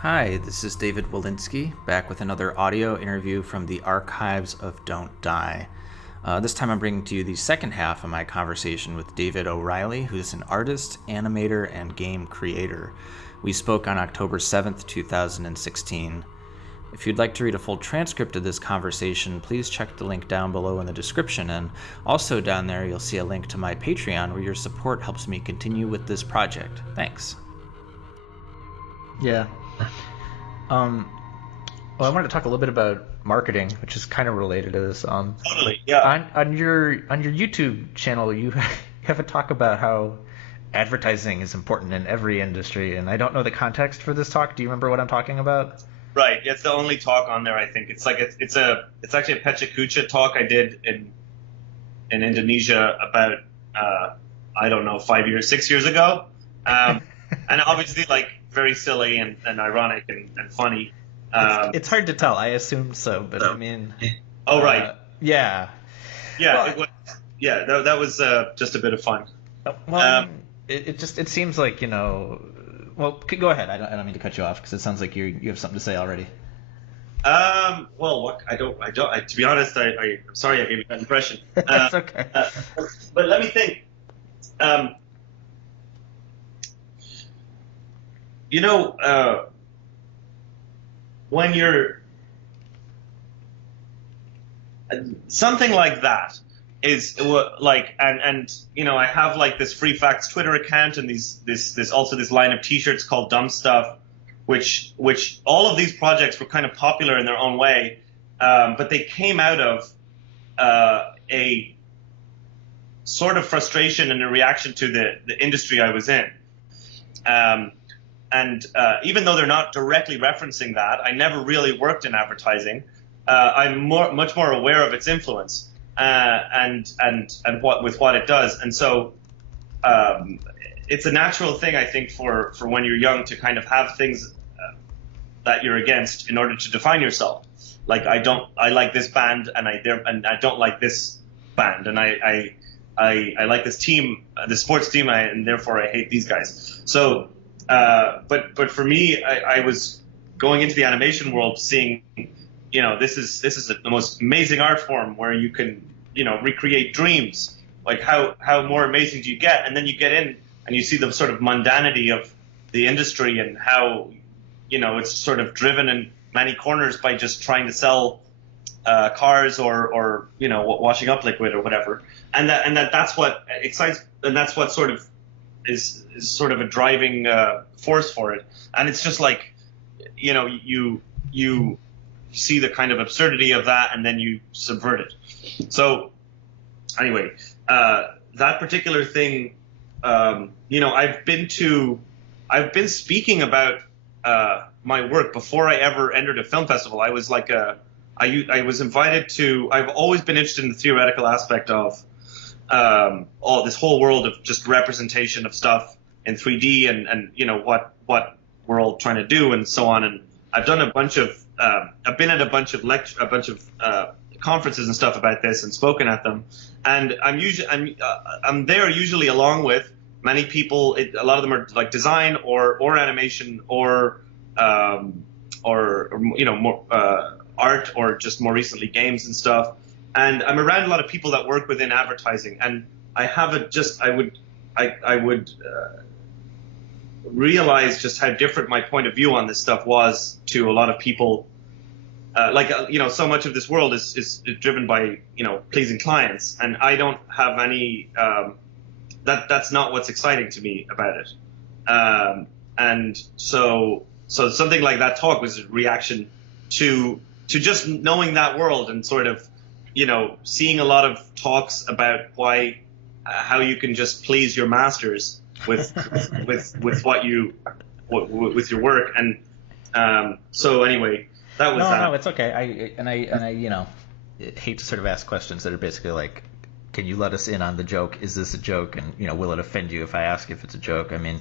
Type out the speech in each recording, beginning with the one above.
Hi, this is David Wolinsky, back with another audio interview from the archives of Don't Die. This time I'm bringing to you the second half of my conversation with David OReilly, who's an artist, animator, and game creator. We spoke on October 7th, 2016. If you'd like to read a full transcript of this conversation, please check the link down below in the description, and also down there you'll see a link to my Patreon where your support helps me continue with this project. Thanks. Yeah. Well, I wanted to talk a little bit about marketing, which is kind of related to this. Totally, yeah. On your YouTube channel, you have a talk about how advertising is important in every industry, and I don't know the context for this talk. Do you remember what I'm talking about? Right. It's the only talk on there, I think. It's actually a Pecha Kucha talk I did in Indonesia about I don't know, 6 years ago. And obviously like very silly and ironic and funny. It's hard to tell. I assume so, but I mean. Oh right. Yeah. Yeah. Well, that was just a bit of fun. Well, it seems like, well, go ahead. I don't mean to cut you off because it sounds like you have something to say already. Well, to be honest, I'm sorry I gave you that impression. That's okay. But let me think. When you're something like that is like, and I have like this Free Facts Twitter account and this line of T-shirts called Dumb Stuff, which all of these projects were kind of popular in their own way, but they came out of a sort of frustration and a reaction to the industry I was in. And even though they're not directly referencing that, I never really worked in advertising. I'm much more aware of its influence and what it does. And so it's a natural thing, I think, for when you're young to kind of have things that you're against in order to define yourself. Like I like this band and I don't like this band, and I like this team, the sports team, and therefore I hate these guys. So. But for me, I was going into the animation world seeing, this is the most amazing art form where you can, recreate dreams. Like how more amazing do you get? And then you get in and you see the sort of mundanity of the industry and how, it's sort of driven in many corners by just trying to sell cars or washing up liquid or whatever. And that's what excites, and that's what sort of is sort of a driving force for it. And it's just like, you see the kind of absurdity of that and then you subvert it. So anyway, that particular thing, I've been speaking about my work before I ever entered a film festival. I was like I was invited to, I've always been interested in the theoretical aspect of all this whole world of just representation of stuff in 3D and what we're all trying to do and so on. And I've done I've been at a bunch of conferences and stuff about this and spoken at them. And I'm there usually along with many people. A lot of them are like design or animation or more art or just more recently games and stuff. And I'm around a lot of people that work within advertising, and I would realize just how different my point of view on this stuff was to a lot of people. So much of this world is driven by, pleasing clients, and I don't have any, that's not what's exciting to me about it. And so something like that talk was a reaction to just knowing that world and sort of, seeing a lot of talks about how you can just please your masters with with your work. And so anyway, that was that. No, it's okay. I hate to sort of ask questions that are basically like, can you let us in on the joke? Is this a joke? And will it offend you if I ask if it's a joke? I mean,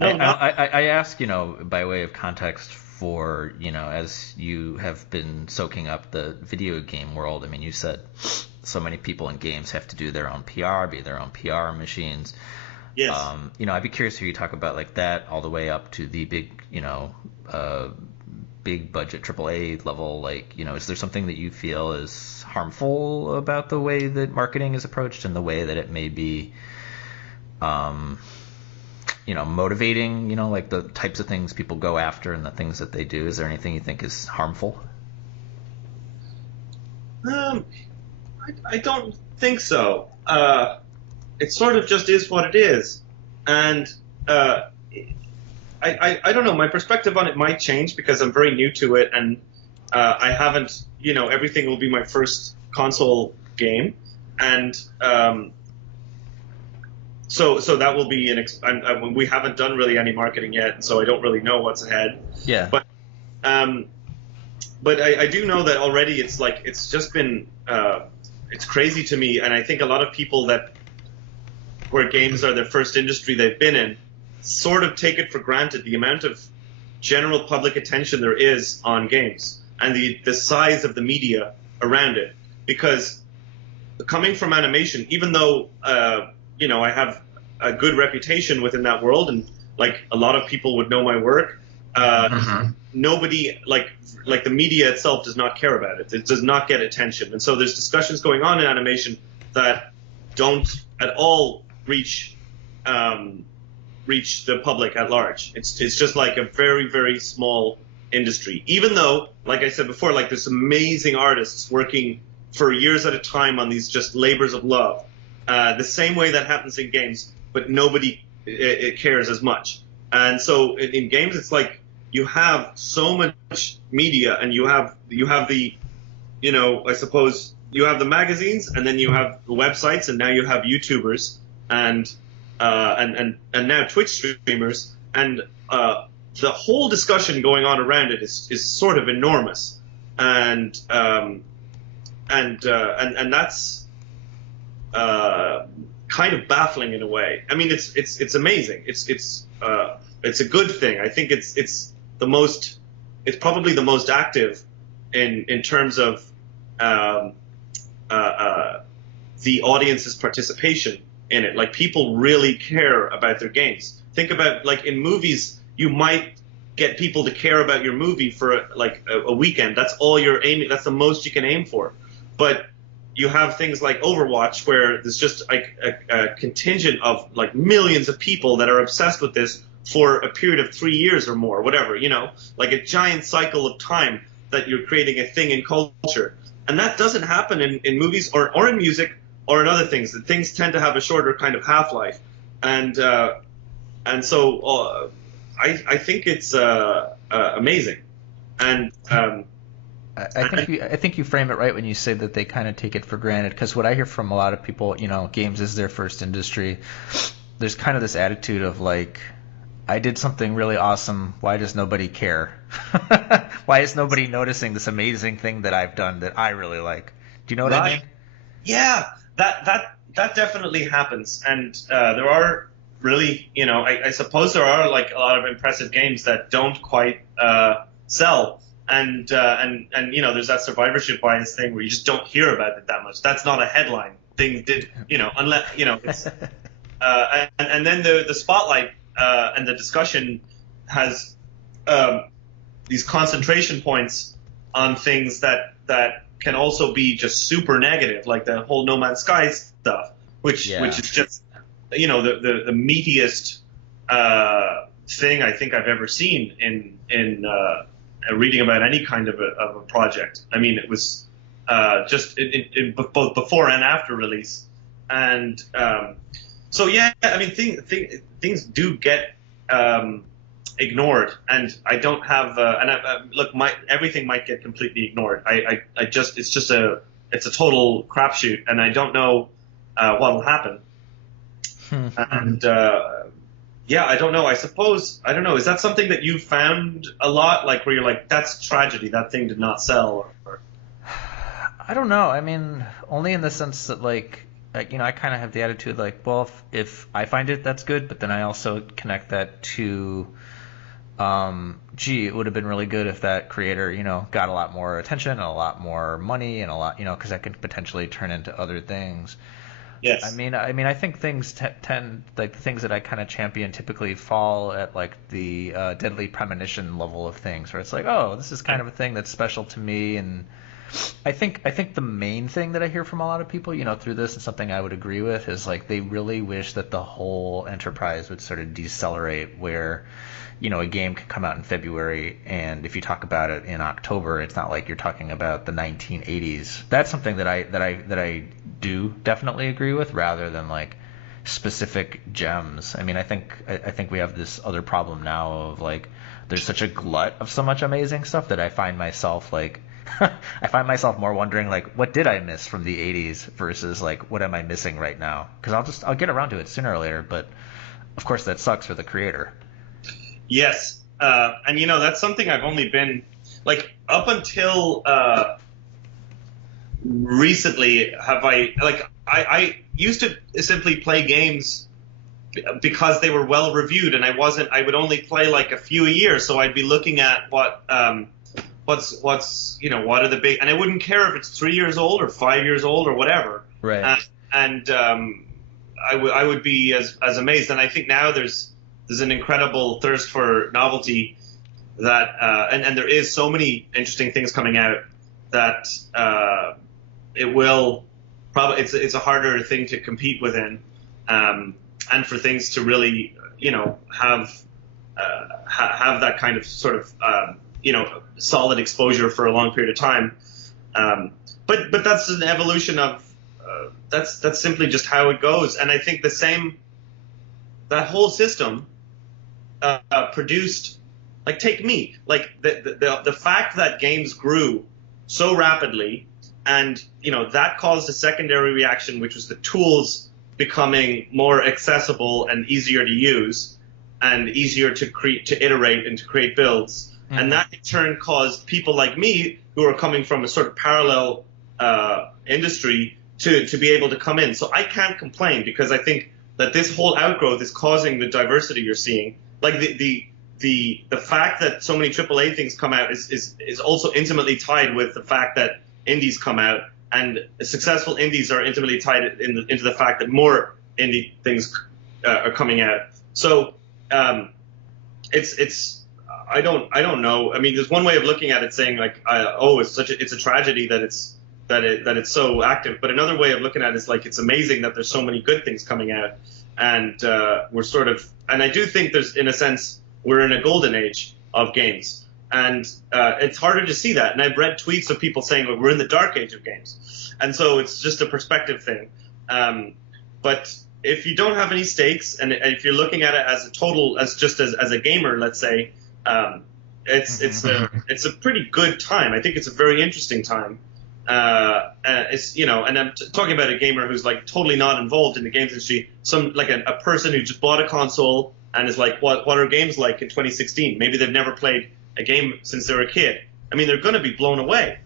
I ask by way of context for as you have been soaking up the video game world. I mean, you said so many people in games have to do their own PR, be their own PR machines. Yes. I'd be curious if you talk about like that all the way up to the big big budget AAA level, like, is there something that you feel is harmful about the way that marketing is approached and the way that it may be, motivating, like the types of things people go after and the things that they do? Is there anything you think is harmful? I don't think so. It sort of just is what it is. And I don't know, my perspective on it might change because I'm very new to it, and I haven't, everything will be my first console game. And so that will be we haven't done really any marketing yet, and so I don't really know what's ahead. Yeah. But I do know that already it's just been it's crazy to me, and I think a lot of people where games are their first industry they've been in sort of take it for granted, the amount of general public attention there is on games and the size of the media around it. Because coming from animation, even though I have a good reputation within that world, and like a lot of people would know my work, nobody like the media itself does not care about it. It does not get attention, and so there's discussions going on in animation that don't at all reach the public at large. It's just like a very, very small industry. Even though, like I said before, like there's amazing artists working for years at a time on these just labors of love. The same way that happens in games, but nobody cares as much. And so in games, it's like you have so much media, and you have the, I suppose you have the magazines, and then you have the websites, and now you have YouTubers and now Twitch streamers, and the whole discussion going on around it is sort of enormous, and that's kind of baffling in a way. I mean, it's amazing. It's a good thing. I think it's probably the most active in terms of the audience's participation in it. Like, people really care about their games. Think about, like, in movies, you might get people to care about your movie for a weekend. That's all you're aiming. That's the most you can aim for. But you have things like Overwatch, where there's just like a contingent of like millions of people that are obsessed with this for a period of 3 years or more, whatever, like a giant cycle of time that you're creating a thing in culture. And that doesn't happen in movies or in music or in other things. That things tend to have a shorter kind of half-life. And so I think it's amazing. And I think you frame it right when you say that they kind of take it for granted, because what I hear from a lot of people, games is their first industry. There's kind of this attitude of like, I did something really awesome. Why does nobody care? Why is nobody noticing this amazing thing that I've done that I really like? Do you know what I mean? Yeah, that definitely happens. And there are really, I suppose there are like a lot of impressive games that don't quite sell. And there's that survivorship bias thing where you just don't hear about it that much. That's not a headline. Things did, unless, it's, and then the spotlight and the discussion has these concentration points on things that can also be just super negative, like the whole No Man's Sky stuff, which is just, the meatiest thing I think I've ever seen in reading about any kind of a project. I mean, it was just in both before and after release, and so yeah. I mean, things do get ignored, and I don't have. Look, everything might get completely ignored. It's a total crapshoot, and I don't know what will happen. And yeah, I don't know. I suppose, I don't know. Is that something that you found a lot, like where you're like, that's tragedy, that thing did not sell? Or... I don't know. I mean, only in the sense that like I kind of have the attitude like, well, if I find it, that's good. But then I also connect that to, it would have been really good if that creator, got a lot more attention and a lot more money and a lot, because that could potentially turn into other things. Yes. I think things tend, like the things that I kind of champion typically fall at like the deadly premonition level of things, where it's like, oh, this is kind of a thing that's special to me. And I think the main thing that I hear from a lot of people, through this, and something I would agree with, is like they really wish that the whole enterprise would sort of decelerate, where a game can come out in February, and if you talk about it in October, it's not like you're talking about the 1980s. That's something that I do definitely agree with, rather than like specific gems. I think we have this other problem now of like there's such a glut of so much amazing stuff that I find myself like I find myself more wondering like what did I miss from the 80s versus like what am I missing right now? Because I'll get around to it sooner or later, but of course that sucks for the creator. Yes. And that's something I've only been like up until recently I used to simply play games because they were well reviewed, and I would only play like a few a year, so I'd be looking at what are the big, and I wouldn't care if it's 3 years old or 5 years old or whatever. Right. And I would be as amazed. And I think now there's an incredible thirst for novelty that and there is so many interesting things coming out that it will probably it's a harder thing to compete within, and for things to really have that kind of sort of solid exposure for a long period of time. But that's an evolution of that's simply just how it goes. And I think that whole system produced, like, take me, like the fact that games grew so rapidly, and that caused a secondary reaction, which was the tools becoming more accessible and easier to use and easier to iterate and to create builds. Mm-hmm. And that in turn caused people like me, who are coming from a sort of parallel industry, to be able to come in. So I can't complain, because I think that this whole outgrowth is causing the diversity you're seeing. Like the fact that so many AAA things come out is also intimately tied with the fact that indies come out, and successful indies are intimately tied into the fact that more indie things are coming out. So it's I don't know. I mean, there's one way of looking at it, saying like, it's a tragedy that it's so active. But another way of looking at it is like, it's amazing that there's so many good things coming out, and we're sort of, and I do think there's, in a sense, we're in a golden age of games, and it's harder to see that. And I've read tweets of people saying, well, we're in the dark age of games, and so it's just a perspective thing. But if you don't have any stakes, and if you're looking at it as a total, as a gamer, let's say, it's a pretty good time. I think it's a very interesting time. And I'm talking about a gamer who's like totally not involved in the games industry. Some like a person who just bought a console and is like, what are games like in 2016? Maybe they've never played a game since they were a kid. I mean, they're going to be blown away.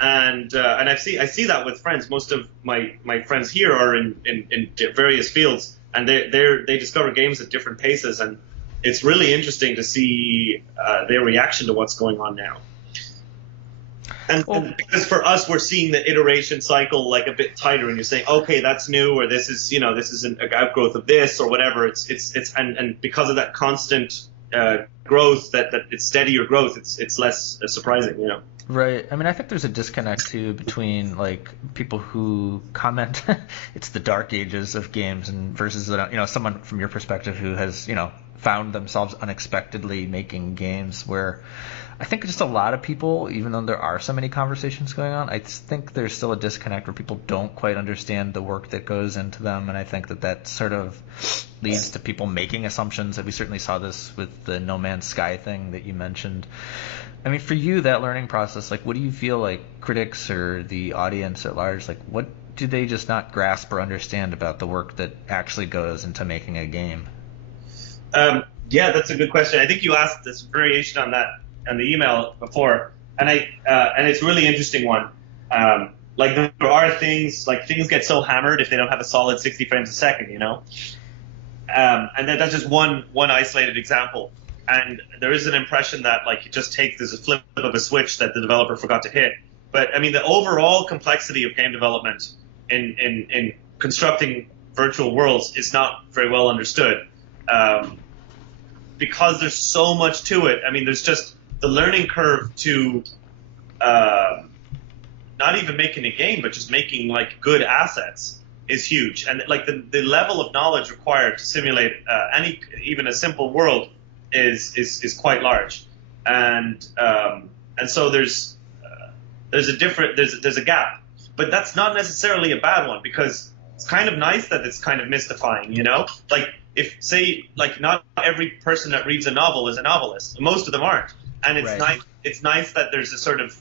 And I see that with friends. Most of my friends here are in various fields, and they discover games at different paces, and it's really interesting to see their reaction to what's going on now. And because for us, we're seeing the iteration cycle like a bit tighter, and you're saying, okay, that's new, or this is an outgrowth of this, or whatever. It's and because of that constant growth, that it's steadier growth, it's less surprising, Right. I mean, I think there's a disconnect too between like people who comment it's the dark ages of games, and versus someone from your perspective who has found themselves unexpectedly making games, where I think just a lot of people, even though there are so many conversations going on, I think there's still a disconnect where people don't quite understand the work that goes into them, and I think that sort of leads to people making assumptions. And we certainly saw this with the No Man's Sky thing that you mentioned. I mean, for you, that learning process, like, what do you feel like critics or the audience at large, like, what do they just not grasp or understand about the work that actually goes into making a game? Yeah, that's a good question. I think you asked this variation on that on the email before, and it's a really interesting one. Like, there are things, like, things get so hammered if they don't have a solid 60 frames a second, and that's just one isolated example. And there is an impression that, like, it just takes, there's a flip of a switch that the developer forgot to hit. But I mean, the overall complexity of game development in constructing virtual worlds is not very well understood, because there's so much to it. I mean, there's just the learning curve to not even making a game, but just making like good assets is huge, and like the level of knowledge required to simulate even a simple world is quite large, and so there's a gap, but that's not necessarily a bad one, because it's kind of nice that it's kind of mystifying, you know? Like, if, say, like, not every person that reads a novel is a novelist. Most of them aren't. And it's nice. It's nice that there's a sort of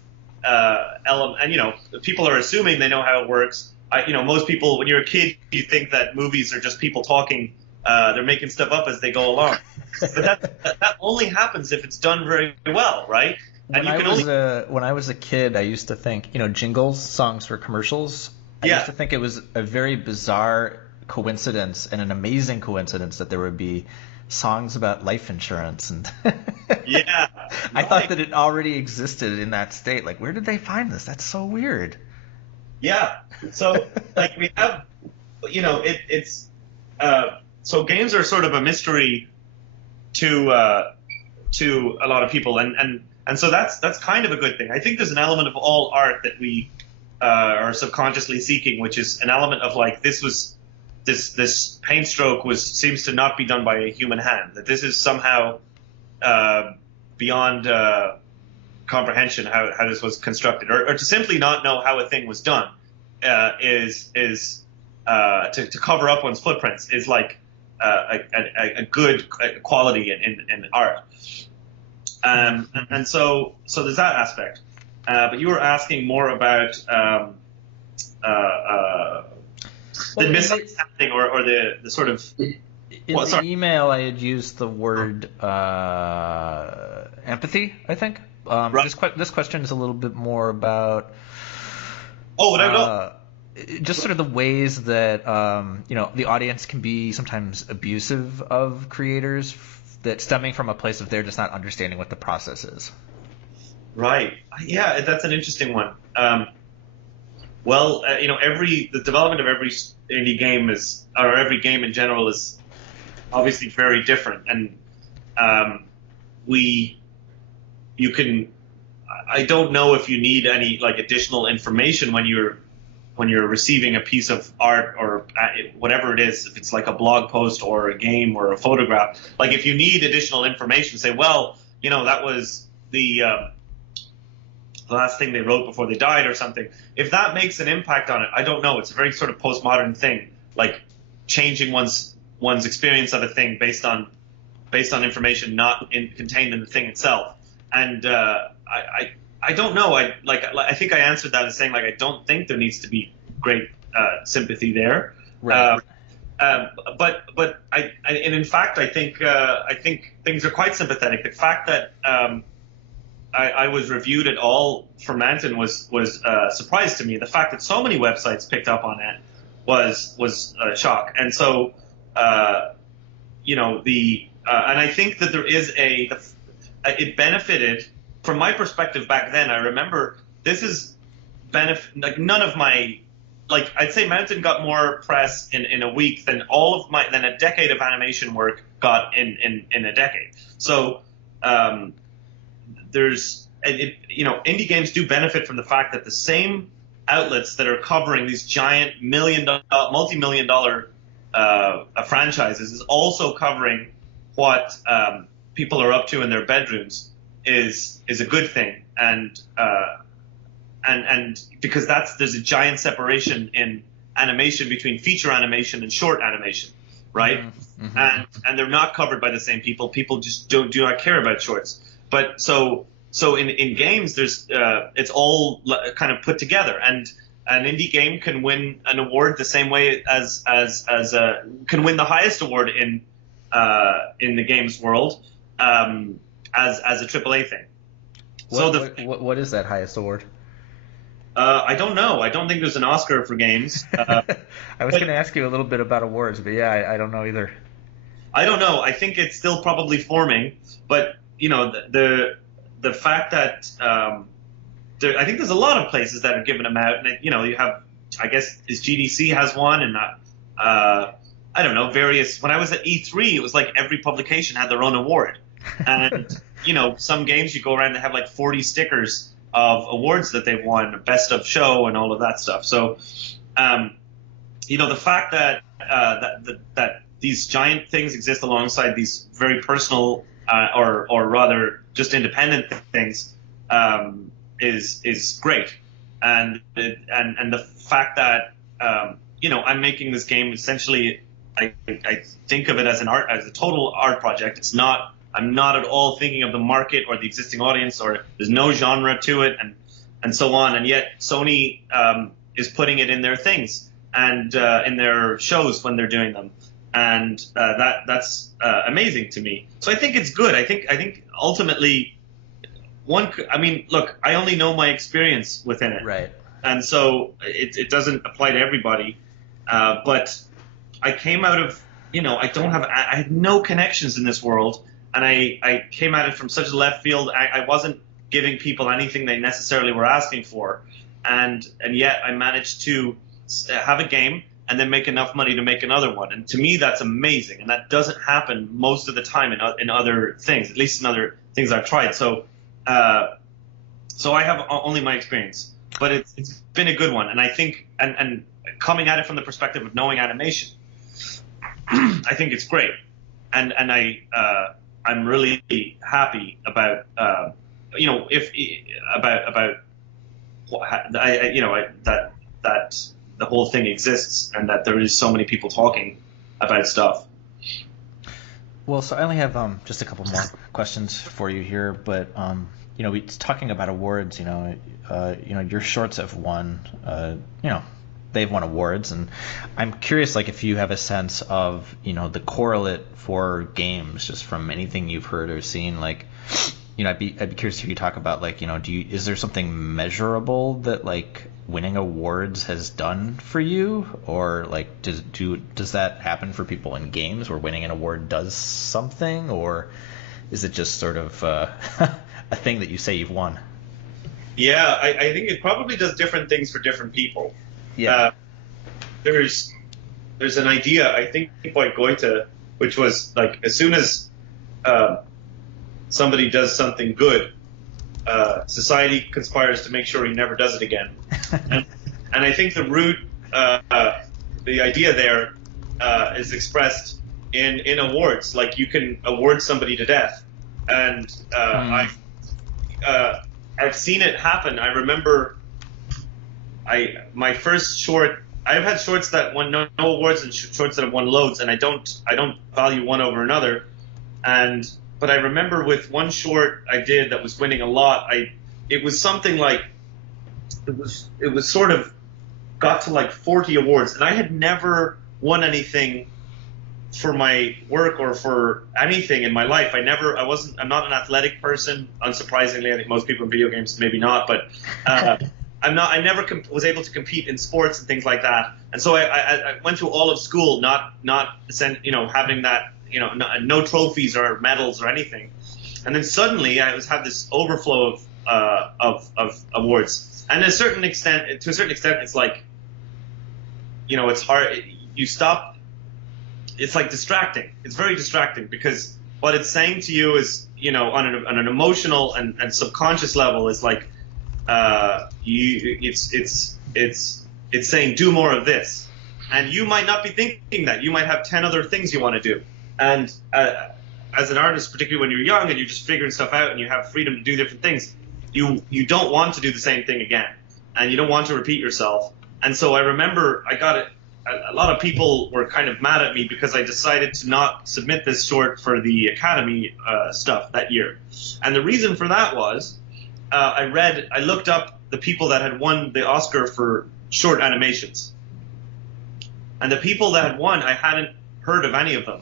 element, and, you know, people are assuming they know how it works. You know, most people, when you're a kid, you think that movies are just people talking. They're making stuff up as they go along. But that only happens if it's done very well, right? When I was a kid, I used to think, you know, jingles, songs for commercials. I used to think it was a very bizarre coincidence and an amazing coincidence that there would be songs about life insurance, and yeah, I thought that it already existed in that state. Like, where did they find this? That's so weird. Yeah. So like we have, you know, it's so games are sort of a mystery to a lot of people, and so that's kind of a good thing. I think there's an element of all art that we are subconsciously seeking, which is an element of like this paint stroke seems to not be done by a human hand. That this is somehow beyond comprehension how this was constructed, or to simply not know how a thing was done is to cover up one's footprints is like a good quality in art. And so there's that aspect. But you were asking more about the misunderstanding or the sort of. In the email, I had used the word empathy, I think. Right. This question is a little bit more about. Oh, what I know. Just sort of the ways that you know, the audience can be sometimes abusive of creators, that stemming from a place of they're just not understanding what the process is. Right. Yeah, that's an interesting one. Well, you know, the development of every indie game or every game in general is obviously very different, and I don't know if you need any like additional information when you're receiving a piece of art or whatever it is, if it's like a blog post or a game or a photograph. Like, if you need additional information, say, well, you know, that was the last thing they wrote before they died or something. If that makes an impact on it, I don't know. It's a very sort of postmodern thing, like changing one's experience of a thing based on information not contained in the thing itself. And I don't know. I think I answered that as saying, like, I don't think there needs to be great sympathy there. Right. But in fact, I think things are quite sympathetic. The fact that I was reviewed at all for Mountain was a surprise to me. The fact that so many websites picked up on it was a shock. And so, you know, and I think that there is it benefited. From my perspective back then, I remember this is like none of my, like, I'd say Mountain got more press in a week than than a decade of animation work got in a decade. So you know, indie games do benefit from the fact that the same outlets that are covering these giant multi-million dollar franchises is also covering what people are up to in their bedrooms is a good thing, and because there's a giant separation in animation between feature animation and short animation, right? Mm-hmm. And they're not covered by the same people. People just do not care about shorts. But so in games, there's it's all kind of put together, and an indie game can win an award the same way as can win the highest award in the games world. As a AAA thing. What is that highest award? I don't know. I don't think there's an Oscar for games. I was going to ask you a little bit about awards, but yeah, I don't know either. I don't know. I think it's still probably forming, but you know, the fact that I think there's a lot of places that have given them out, and you know, you have I guess is GDC has one, and I don't know, various. When I was at E3, it was like every publication had their own award, and some games you go around and have like 40 stickers of awards that they've won, best of show, and all of that stuff. So, the fact that that these giant things exist alongside these very personal or rather just independent things is great, and the fact that I'm making this game essentially. I think of it as a total art project. I'm not at all thinking of the market or the existing audience, or there's no genre to it, and so on. And yet Sony is putting it in their things and in their shows when they're doing them, and that's amazing to me. So I think it's good. I think ultimately look, I only know my experience within it, right? And so it doesn't apply to everybody, but I came out of, I had no connections in this world, and I came at it from such a left field. I wasn't giving people anything they necessarily were asking for, and yet I managed to have a game and then make enough money to make another one. And to me, that's amazing, and that doesn't happen most of the time in other things, at least in other things I've tried. So I have only my experience, but it's been a good one, and I think and coming at it from the perspective of knowing animation, I think it's great, and I'm really happy about that the whole thing exists and that there is so many people talking about stuff. Well, so I only have just a couple more questions for you here, but we talking about awards. Your shorts have won. They've won awards, and I'm curious, like, if you have a sense of the correlate for games, just from anything you've heard or seen. Like, I'd be curious if you talk about, like, is there something measurable that, like, winning awards has done for you, or like does that happen for people in games where winning an award does something, or is it just sort of a thing that you say you've won? Yeah, I think it probably does different things for different people. Yeah. There's an idea, I think, by Goethe, which was like, as soon as somebody does something good, society conspires to make sure he never does it again. and I think the root, the idea there is expressed in awards. Like, you can award somebody to death, and I've seen it happen. I remember my first short. I've had shorts that won no awards and shorts that have won loads, and I don't value one over another. But I remember with one short I did that was winning a lot. It was something like it was sort of got to like 40 awards, and I had never won anything for my work or for anything in my life. I'm not an athletic person, unsurprisingly. I think most people in video games maybe not, but I never was able to compete in sports and things like that. And so I went through all of school not having that, no trophies or medals or anything. And then suddenly I have this overflow of awards. And to a certain extent, it's like, it's hard. You stop. It's like distracting. It's very distracting, because what it's saying to you is, on an emotional and subconscious level, is like, it's saying do more of this, and you might not be thinking that. You might have 10 other things you want to do, and as an artist, particularly when you're young and you're just figuring stuff out and you have freedom to do different things, you don't want to do the same thing again, and you don't want to repeat yourself. And so I remember I got it. A lot of people were kind of mad at me because I decided to not submit this short for the Academy stuff that year. And the reason for that was I looked up the people that had won the Oscar for short animations. And the people that had won, I hadn't heard of any of them.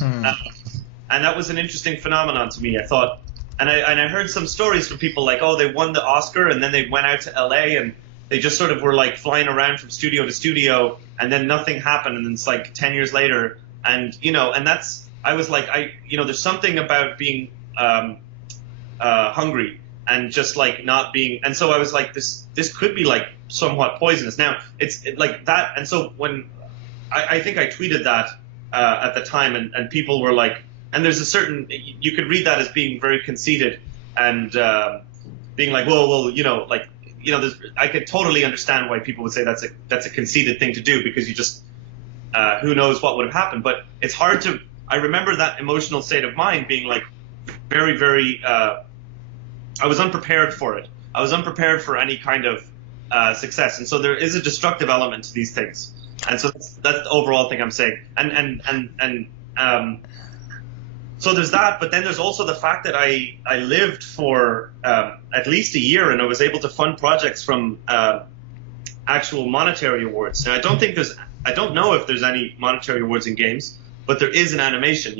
And that was an interesting phenomenon to me, I thought. And I heard some stories from people like, oh, they won the Oscar and then they went out to LA and they just sort of were like flying around from studio to studio, and then nothing happened, and it's like 10 years later, and and that's, I was like, there's something about being hungry and just like not being. And so I was like, this could be like somewhat poisonous. Now it's like that. And so when I think I tweeted that at the time, and people were like, and there's a certain, you could read that as being very conceited and being like, well, like, I could totally understand why people would say that's a conceited thing to do, because you just who knows what would have happened. But it's hard to. I remember that emotional state of mind being like very, very. I was unprepared for it. I was unprepared for any kind of success, and so there is a destructive element to these things. And so that's the overall thing I'm saying. So there's that, but then there's also the fact that I lived for at least a year, and I was able to fund projects from actual monetary awards. Now I don't know if there's any monetary awards in games, but there is in animation.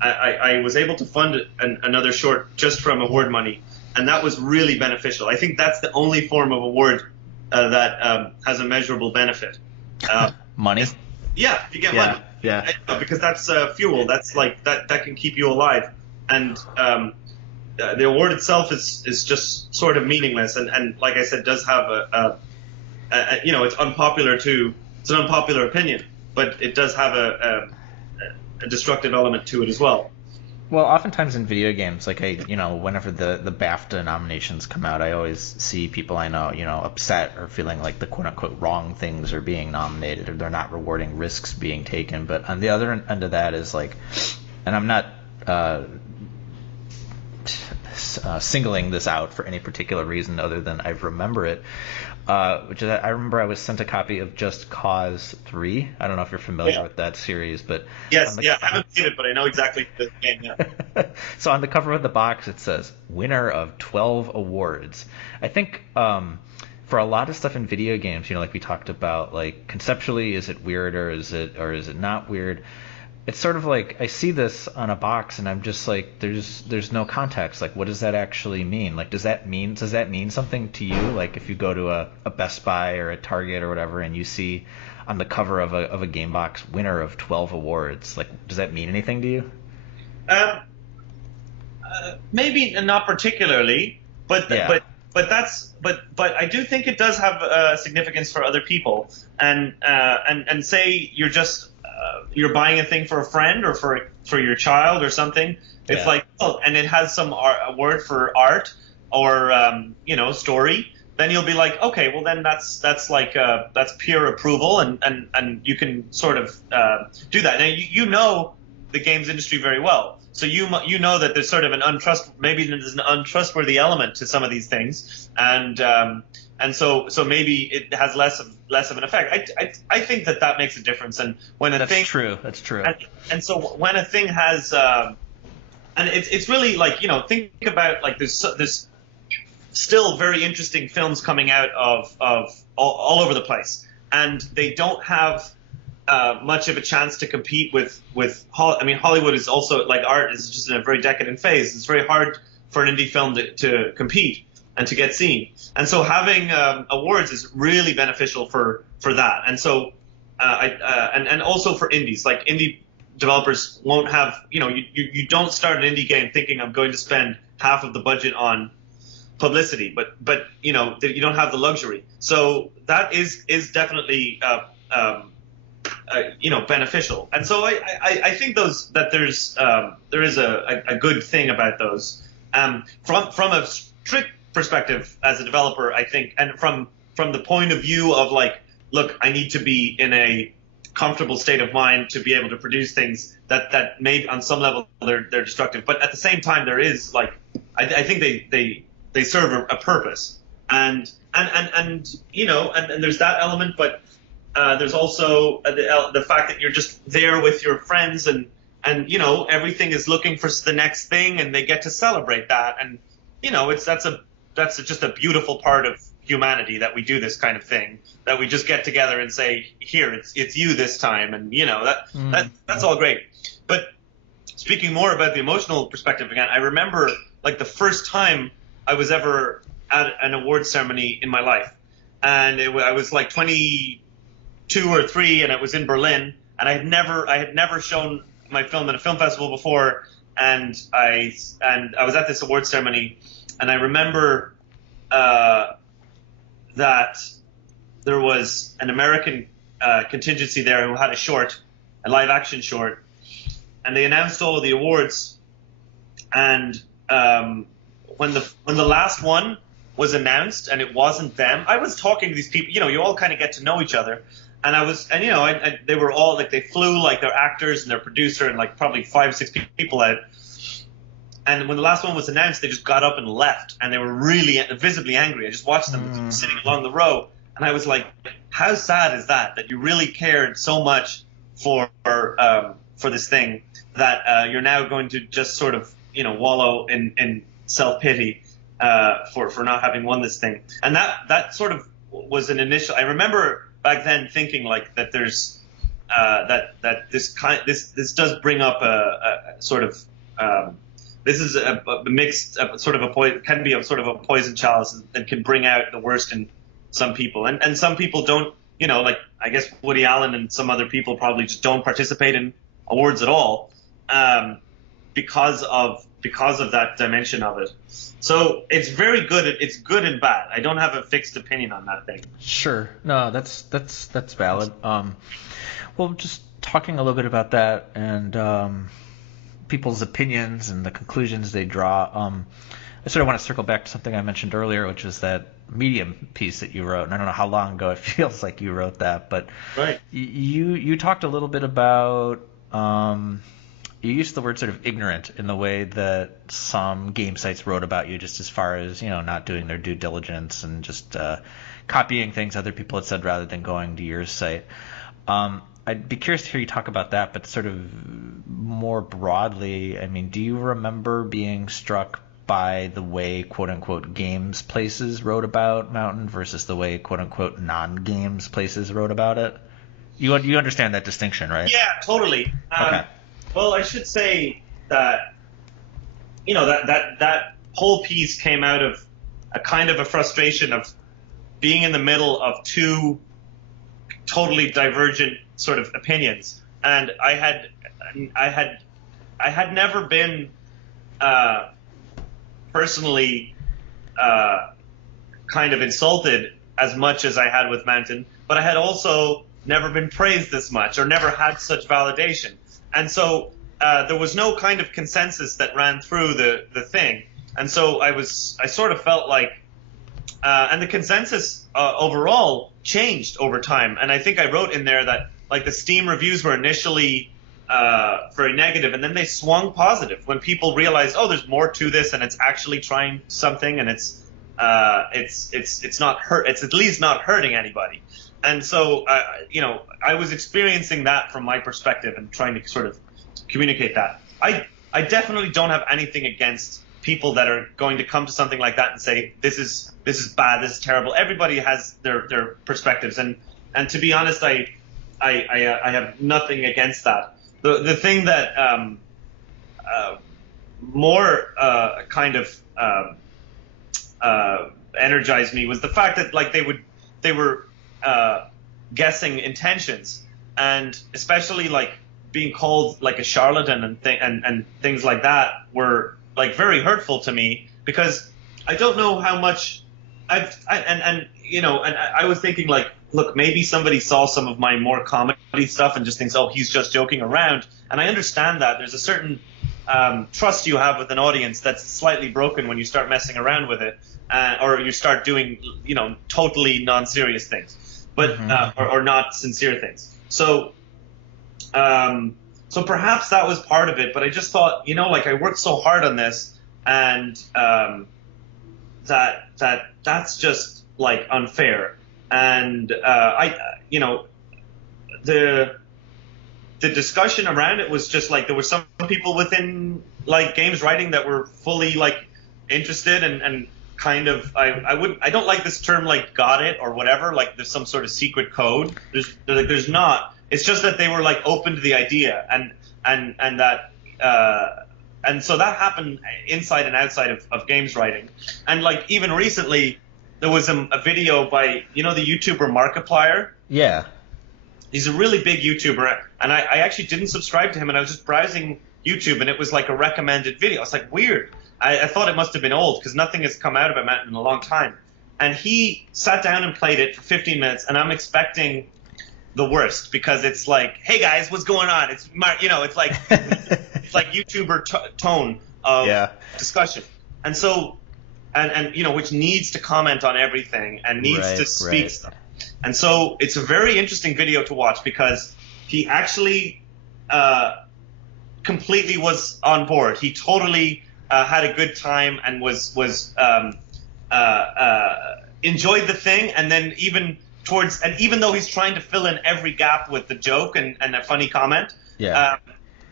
I was able to fund another short just from award money, and that was really beneficial. I think that's the only form of award that has a measurable benefit. Money? Yeah, you get money. Yeah. Because that's fuel. That's like that can keep you alive. And the award itself is just sort of meaningless. And like I said, does have it's unpopular it's an unpopular opinion, but it does have a destructive element to it as well. Well, oftentimes in video games, like whenever the BAFTA nominations come out, I always see people I know, upset or feeling like the quote unquote wrong things are being nominated, or they're not rewarding risks being taken. But on the other end of that is like, and I'm not singling this out for any particular reason other than I remember it. Which is, I remember I was sent a copy of Just Cause 3. I don't know if you're familiar with that series, but yes, I haven't seen it, but I know exactly the game. Yeah. So on the cover of the box, it says winner of 12 awards. I think for a lot of stuff in video games, like we talked about, like conceptually, is it weird or is it not weird? It's sort of like I see this on a box and I'm just like, there's no context. Like, what does that actually mean? Like, does that mean something to you? Like, if you go to a Best Buy or a Target or whatever and you see on the cover of a game box winner of 12 awards, like, does that mean anything to you? Maybe not particularly, but I do think it does have significance for other people. And say you're just you're buying a thing for a friend or for your child or something. It's like, and it has some word for art or story. Then you'll be like, okay, well then that's like that's pure approval, and you can sort of do that. Now you know the games industry very well, so you know that there's sort of maybe there's an untrustworthy element to some of these things, and so maybe it has less of an effect. I think that makes a difference. And when that's true. And so when a thing has and it's really like, think about like there's still very interesting films coming out of all over the place, and they don't have much of a chance to compete with Hollywood is also, like, art is just in a very decadent phase. It's very hard for an indie film to compete and to get seen. And so having awards is really beneficial for that. And so and also for indies, like indie developers won't have, you don't start an indie game thinking I'm going to spend half of the budget on publicity, but you don't have the luxury. So that is definitely beneficial. And so I think there is a good thing about those. From a strict perspective as a developer, I think, and from the point of view of like, look, I need to be in a comfortable state of mind to be able to produce things that may on some level they're destructive, but at the same time there is like, I think they serve a purpose, and there's that element, but there's also the fact that you're just there with your friends, and everything is looking for the next thing, and they get to celebrate that, and that's just a beautiful part of humanity, that we do this kind of thing, that we just get together and say, here, it's you this time, and that's all great. But speaking more about the emotional perspective again, I remember like the first time I was ever at an award ceremony in my life, and I was like 22 or 3, and it was in Berlin, and I had never shown my film at a film festival before, and I was at this award ceremony, and I remember that there was an American contingency there who had a live action short, and they announced all of the awards. And when the last one was announced and it wasn't them, I was talking to these people. You all kind of get to know each other, and they were all like, they flew like their actors and their producer and like probably 5 or 6 people out. And when the last one was announced, they just got up and left, and they were really visibly angry. I just watched them sitting along the row, and I was like, how sad is that you really cared so much for this thing that you're now going to just sort of, wallow in self-pity for not having won this thing. And that sort of was an initial. I remember back then thinking like that there's that this does bring up a sort of this is a mixed sort of can be a sort of a poison chalice that can bring out the worst in some people, and some people don't, like I guess Woody Allen and some other people probably just don't participate in awards at all, because of that dimension of it. So it's very good. It's good and bad. I don't have a fixed opinion on that thing. Sure. No, that's valid. Well, just talking a little bit about that and people's opinions and the conclusions they draw. I sort of want to circle back to something I mentioned earlier, which was that Medium piece that you wrote. And I don't know how long ago it feels like you wrote that, but right. You talked a little bit about you used the word sort of ignorant in the way that some game sites wrote about you, just as far as, not doing their due diligence and just copying things other people had said rather than going to your site. I'd be curious to hear you talk about that, but sort of more broadly, I mean, do you remember being struck by the way, quote-unquote, games places wrote about Mountain versus the way, quote-unquote, non-games places wrote about it? You understand that distinction, right? Yeah, totally. Okay. Well, I should say that, that whole piece came out of a kind of a frustration of being in the middle of two totally divergent sort of opinions. And I had never been personally kind of insulted as much as I had with Mountain, but I had also never been praised this much or never had such validation. And so there was no kind of consensus that ran through the thing. And so I sort of felt like, and the consensus overall changed over time. And I think I wrote in there that like the Steam reviews were initially very negative, and then they swung positive when people realized, oh, there's more to this, and it's actually trying something, and it's not hurt. It's at least not hurting anybody. And so, I was experiencing that from my perspective and trying to sort of communicate that. I definitely don't have anything against people that are going to come to something like that and say, this is bad, this is terrible. Everybody has their perspectives, and to be honest, I have nothing against that. The thing that more kind of energized me was the fact that like they were guessing intentions, and especially like being called like a charlatan and things like that were like very hurtful to me, because I don't know how much I was thinking like, look, maybe somebody saw some of my more comedy stuff and just thinks, oh, he's just joking around. And I understand that there's a certain trust you have with an audience that's slightly broken when you start messing around with it, or you start doing, totally non-serious things, but or not sincere things. So perhaps that was part of it. But I just thought, like I worked so hard on this, and that's just like unfair. And the discussion around it was just like there were some people within like games writing that were fully like interested and kind of I don't like this term like got it or whatever, like there's some sort of secret code. There's not. It's just that they were like open to the idea, and that and so that happened inside and outside of games writing. And like even recently there was a video by the YouTuber Markiplier. Yeah. He's a really big YouTuber, and I actually didn't subscribe to him, and I was just browsing YouTube, and it was like a recommended video. It's like weird. I thought it must have been old because nothing has come out about Matt in a long time. And he sat down and played it for 15 minutes, and I'm expecting the worst because it's like, hey guys, what's going on? It's it's like it's like YouTuber tone of discussion, and so and which needs to comment on everything and needs to speak stuff. And so it's a very interesting video to watch because he actually completely was on board. He totally had a good time and was enjoyed the thing, and then even though he's trying to fill in every gap with the joke and a funny comment,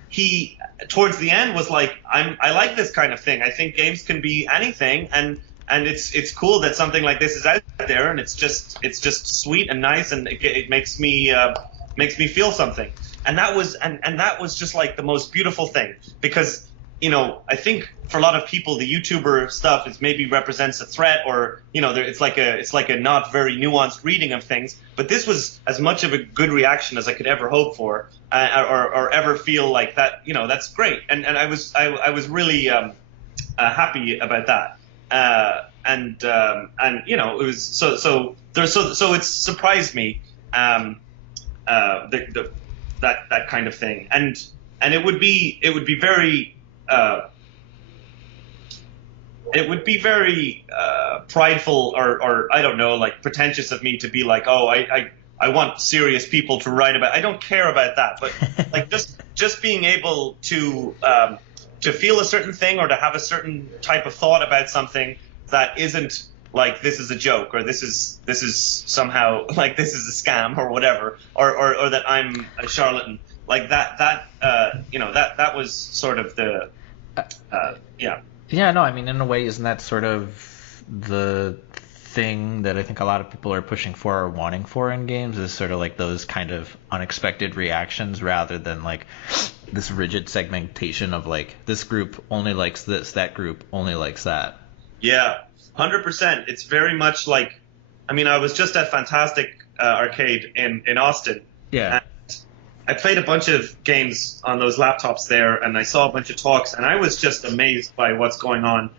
he towards the end was like, I like this kind of thing. I think games can be anything, and it's cool that something like this is out there, and it's just sweet and nice, and it makes me feel something. And that was just like the most beautiful thing, because I think for a lot of people the YouTuber stuff maybe represents a threat, or it's like a not very nuanced reading of things. But this was as much of a good reaction as I could ever hope for, or ever feel like that. That's great, and I was really happy about that. It was so it surprised me, that kind of thing, and it would be very prideful or I don't know, like pretentious of me to be like, oh, I want serious people to write about. I don't care about that, but like just being able to feel a certain thing or to have a certain type of thought about something that isn't like this is a joke or this is somehow like this is a scam or whatever, or that I'm a charlatan, like that was sort of the Yeah, no, I mean, in a way, isn't that sort of the thing that I think a lot of people are pushing for or wanting for in games, is sort of like those kind of unexpected reactions rather than like this rigid segmentation of like this group only likes this, that group only likes that. Yeah, 100%. It's very much like, I mean, I was just at Fantastic Arcade in Austin. Yeah. And I played a bunch of games on those laptops there, and I saw a bunch of talks, and I was just amazed by what's going on.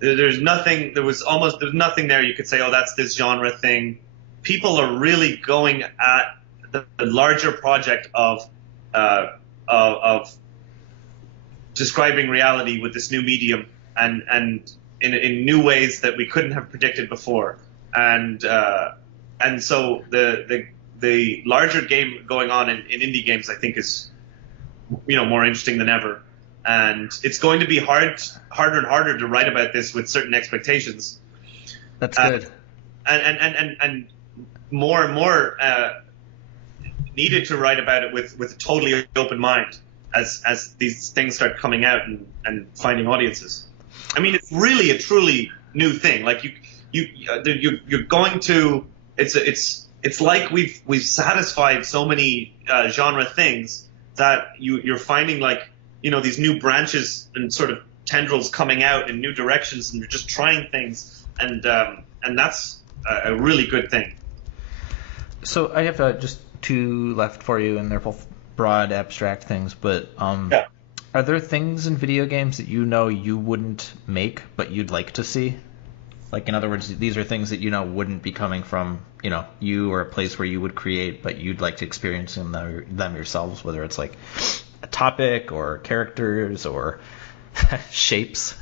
There's nothing there you could say, oh, that's this genre thing. People are really going at the larger project of describing reality with this new medium, and in new ways that we couldn't have predicted before. And so the larger game going on in indie games, I think, is more interesting than ever. And it's going to be harder and harder to write about this with certain expectations. That's good. And more and more needed to write about it with a totally open mind as these things start coming out and finding audiences. I mean, it's really a truly new thing. Like you're going to it's like we've satisfied so many genre things that you're finding like these new branches and sort of tendrils coming out in new directions, and you're just trying things, and that's a really good thing. So I have just two left for you, and they're both broad, abstract things. But are there things in video games that you wouldn't make but you'd like to see? Like, in other words, these are things that wouldn't be coming from you or a place where you would create, but you'd like to experience them yourselves, whether it's like a topic or characters or shapes.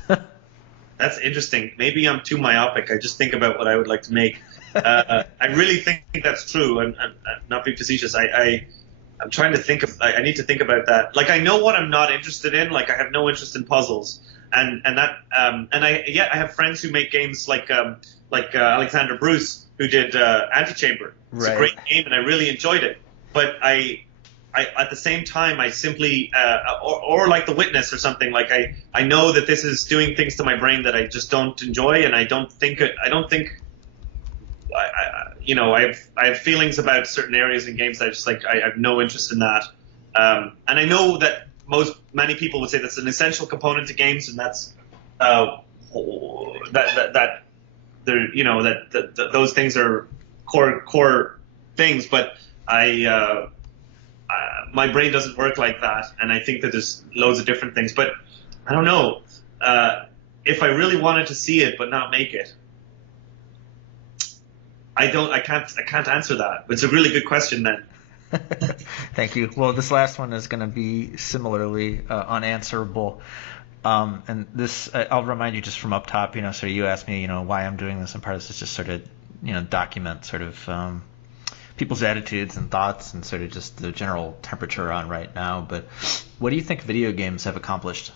That's interesting. Maybe I'm too myopic. I just think about what I would like to make. I really think that's true. I'm not being facetious. I'm trying to think of. I need to think about that. Like, I know what I'm not interested in. Like, I have no interest in puzzles, and I have friends who make games like Alexander Bruce, who did Antichamber. It's a great game, and I really enjoyed it. But I at the same time, I simply or like The Witness or something. Like, I know that this is doing things to my brain that I just don't enjoy, and I have feelings about certain areas in games that I just like. I have no interest in that, and I know that many people would say that's an essential component to games, and that's that those things are core things. But I my brain doesn't work like that, and I think that there's loads of different things. But I don't know if I really wanted to see it but not make it. I can't answer that. It's a really good question then. Thank you. Well, this last one is going to be similarly unanswerable. And this, I'll remind you just from up top, so you asked me, why I'm doing this, and part of this is just sort of, document sort of people's attitudes and thoughts and sort of just the general temperature on right now. But what do you think video games have accomplished?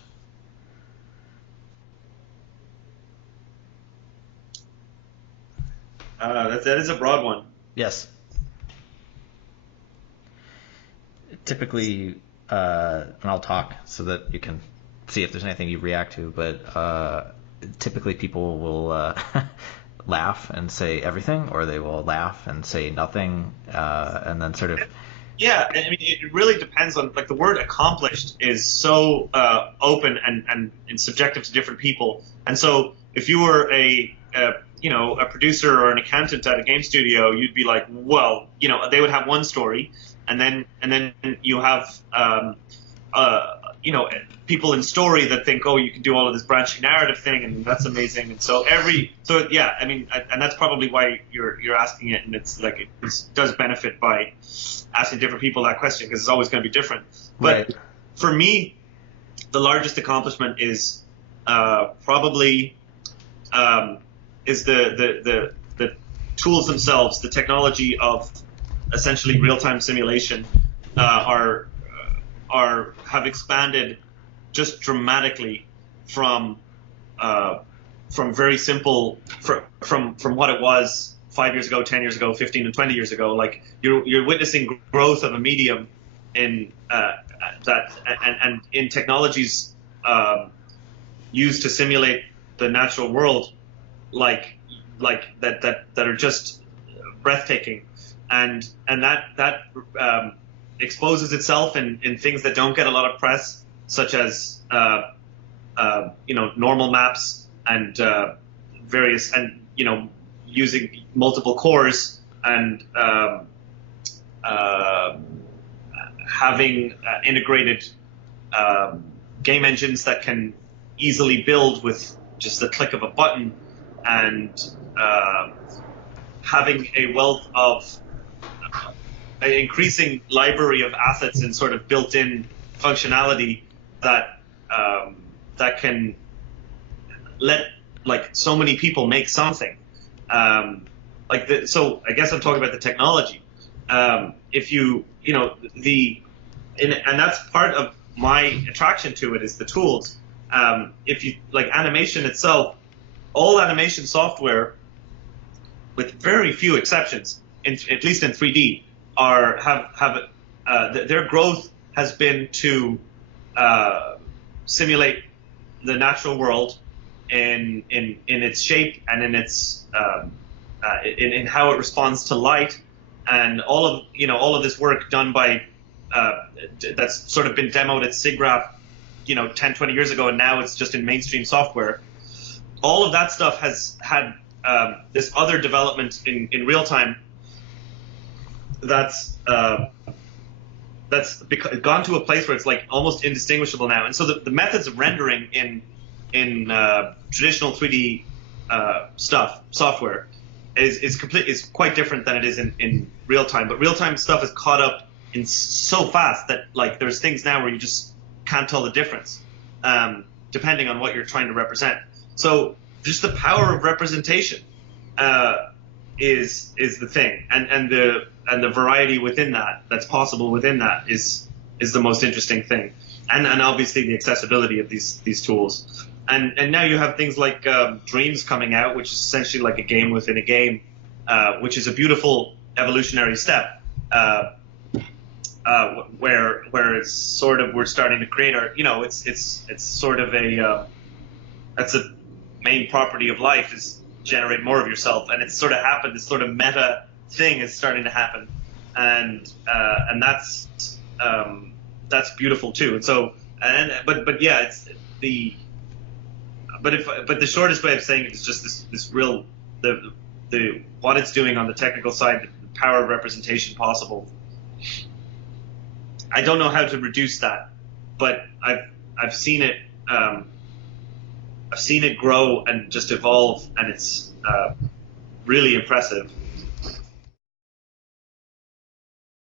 That is a broad one. Yes. Typically, and I'll talk so that you can see if there's anything you react to, but typically people will laugh and say everything, or they will laugh and say nothing, and then sort of... Yeah, I mean, it really depends on, like, the word accomplished is so open and subjective to different people. And so if you were a producer or an accountant at a game studio, you'd be like, well, they would have one story, and then you have people in story that think, oh, you can do all of this branching narrative thing, and that's amazing. And so yeah, I mean, and that's probably why you're asking it, and it's like it does benefit by asking different people that question, because it's always going to be different. But right. For me, the largest accomplishment is probably is the tools themselves, the technology of essentially real-time simulation have expanded just dramatically from very simple from what it was 5 years ago, 10 years ago, 15 and 20 years ago. Like you're witnessing growth of a medium in that and in technologies used to simulate the natural world, like that are just breathtaking, and that exposes itself in things that don't get a lot of press, such as normal maps and various, and using multiple cores and having integrated game engines that can easily build with just the click of a button, and having a wealth of an increasing library of assets and sort of built-in functionality that can let so many people make something. So I guess I'm talking about the technology. If and that's part of my attraction to it, is the tools. If you like animation itself, all animation software, with very few exceptions, at least in 3D, their growth has been to simulate the natural world in its shape and in its in how it responds to light, and all of this work done by that's sort of been demoed at SIGGRAPH 10, 20 years ago, and now it's just in mainstream software. All of that stuff has had this other development in real time that's gone to a place where it's like almost indistinguishable now. And so the methods of rendering in traditional 3D software is quite different than it is in real time. But real time stuff is caught up in so fast that there's things now where you just can't tell the difference, depending on what you're trying to represent. So just the power of representation is the thing, and the variety within that's possible within that is the most interesting thing, and obviously the accessibility of these tools. And now you have things like Dreams coming out, which is essentially like a game within a game, which is a beautiful evolutionary step, where it's sort of, we're starting to create our, it's sort of that's a main property of life, is generate more of yourself, and it's sort of happened. This sort of meta thing is starting to happen, and that's beautiful too. And so, but yeah, it's the. But the shortest way of saying it is just this real the what it's doing on the technical side, the power of representation possible. I don't know how to reduce that, but I've seen it. I've seen it grow and just evolve, and it's really impressive.